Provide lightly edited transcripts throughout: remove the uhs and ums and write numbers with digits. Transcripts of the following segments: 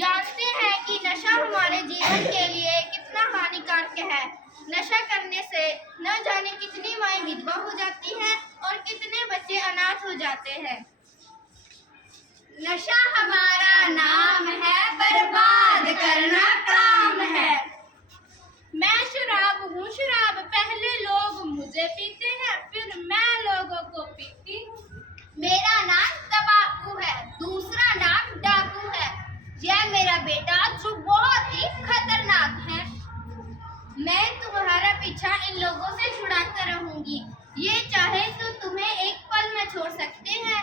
जानते हैं कि नशा हमारे जीवन के लिए कितना हानिकारक है। नशा करने से न जाने कितनी माएं विधवा हो जाती हैं और कितने बच्चे अनाथ हो जाते हैं। नशा हमारा नाम है, बर्बाद करना काम है। मैं शराब हूँ, शराब पहले लोग मुझे पीते हैं, फिर मैं लोगों को पीती हूँ। मेरा नाम तंबाकू है, दूसरा नाम डाकू है। यह मेरा बेटा जो बहुत ही खतरनाक है। मैं तुम्हारा पीछा इन लोगों से छुड़ाकर रहूंगी। ये चाहे तो तुम्हें एक पल में छोड़ सकते हैं।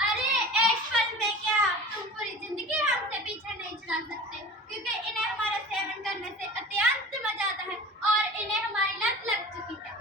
अरे एक पल में क्या, तुम पूरी जिंदगी हमसे पीछा नहीं छुड़ा सकते, क्योंकि इन्हें हमारा सेवन करने से अत्यंत मजा आता है और इन्हें हमारी लत लग चुकी है।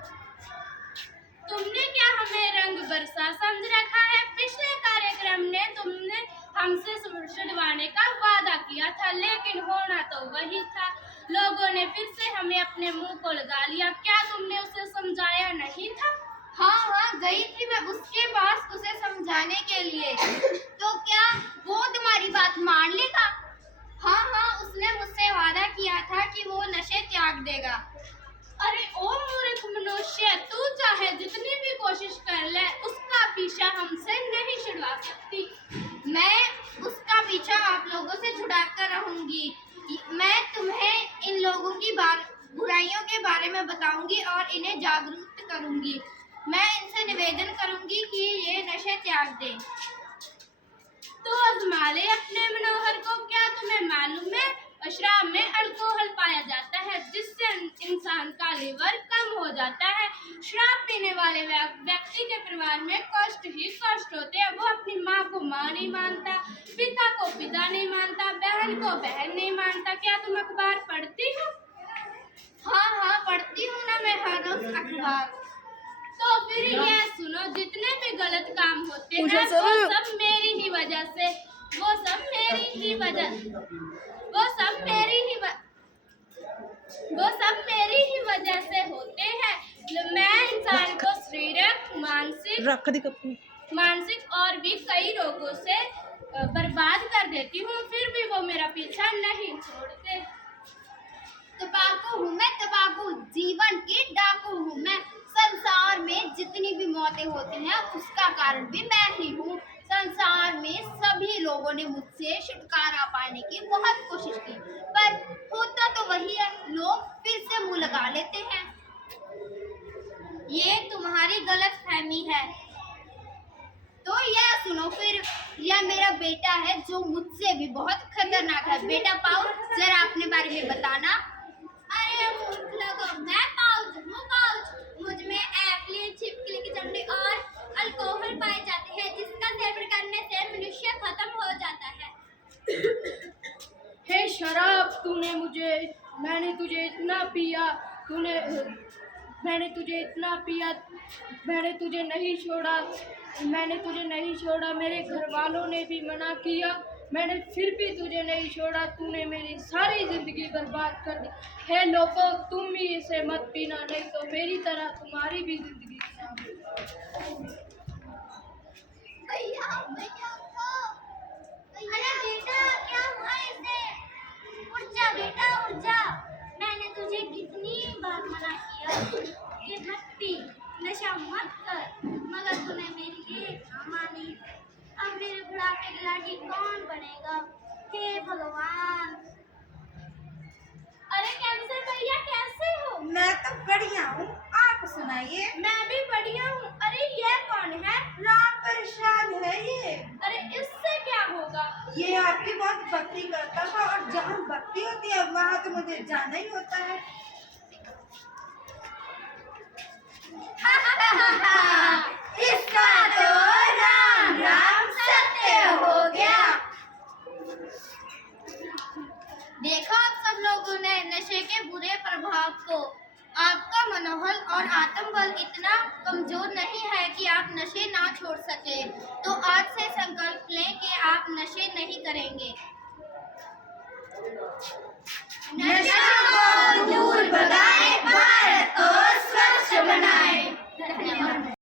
तुमने क्या हमें रंग बरसा समझ रखा है? पिछले कार्यक्रम ने तुमने हमसे छुड़वाने का वादा किया था, लेकिन होना तो वही था। लोगों ने फिर से हमें अपने मुंह को लगा लिया। क्या तुमने उसे समझाया नहीं था? हाँ, गई थी मैं उसके पास उसे समझाने के लिए। तो क्या वो तुम्हारी बात मान लेगा? हाँ, उसने मुझसे वादा किया था कि वो नशे त्याग देगा। अरे ओ मूर्ख मनुष्य, तू चाहे जितनी भी कोशिश कर ले, उसका पीछा हमसे नहीं छुड़वा सकती। मैं उसका पीछा आप लोगों से छुड़ा कर रहूंगी। मैं तुम्हें इन लोगों की बुराइयों के बारे में बताऊंगी और इन्हें जागरूक करूंगी। मैं इनसे निवेदन करूंगी कि ये नशे त्याग दें। तो आजमा ले अपने मनोहर को। क्या तुम्हें मालूम है, शराब में अल्कोहल पाया जाता है, जिससे इंसान का लीवर कम हो जाता है। शराब पीने वाले व्यक्ति के परिवार में कष्ट ही कष्ट होते हैं। वो अपनी माँ को माँ नहीं मानता, पिता को पिता नहीं मानता, बहन को बहन नहीं मानता। क्या तुम अखबार पढ़ती हो? हाँ, पढ़ती हूँ ना मैं हर रोज अखबार। तो फिर ये सुनो, जितने भी गलत काम होते हैं वो सब मेरी ही वजह से, वो सब मेरी ही वजह से होते हैं। मैं इंसान को शारीरिक, मानसिक और भी कई रोगों से बर्बाद कर देती हूँ, फिर भी वो मेरा पीछा नहीं छोड़ते। तंबाकू हूँ मैं, तंबाकू जीवन की डाकू हूँ मैं। संसार में जितनी भी मौतें होती हैं उसका कारण भी मैं ही हूँ। संसार में सभी लोगों ने मुझसे छुटकारा पाने की बहुत कोशिश की, पर होता तो वही है, लोग फिर से मुंह लगा लेते हैं। ये तुम्हारी गलतफहमी है। तो यह सुनो फिर, यह मेरा बेटा है जो मुझसे भी बहुत खतरनाक है। बेटा पाउच, जरा अपने बारे में बताना। अरे मूर्ख लोगों, मैं पाउच हूँ, पाउच। मुझ में एप्लिन, छिपकली की चमड़ी और अल्कोहल पाए जाते हैं, जिसका सेवन करने से मनुष्य खत्म हो जाता है। हे शराब, मैंने तुझे इतना पिया, मैंने तुझे नहीं छोड़ा, मेरे घर वालों ने भी मना किया, मैंने फिर भी तुझे नहीं छोड़ा। तूने मेरी सारी जिंदगी बर्बाद कर दी। हे लोगों, तुम भी इसे मत पीना, नहीं तो मेरी तरह तुम्हारी भी जिंदगी खराब हो। अरे बेटा, क्या हुआ इसे? उठ जा बेटा, उठ जा। मैंने तुझे कितनी बार मना किया कि मत पी, नशा मत कर, मगर तूने मेरी एक ना मानी। अब मेरे बुढ़ापे की लाठी कौन बनेगा? हे भगवान। अरे कैंसर भैया, कैसे हो? मैं तो बढ़िया हूँ, आप सुनाइए। मैं भी बढ़िया हूँ। अरे ये कौन है? राम प्रसाद है ये। अरे इससे क्या होगा? ये आपकी बहुत भक्ति करता था, और जहाँ भक्ति होती है वहाँ तो मुझे जाना ही होता है। इसका तो राम राम सत्य हो गया। देखा आप सब लोगों ने नशे के बुरे प्रभाव को। आपका मनोबल और आत्मबल इतना कमजोर नहीं है कि आप नशे ना छोड़ सके। तो आज से संकल्प लें कि आप नशे नहीं करेंगे।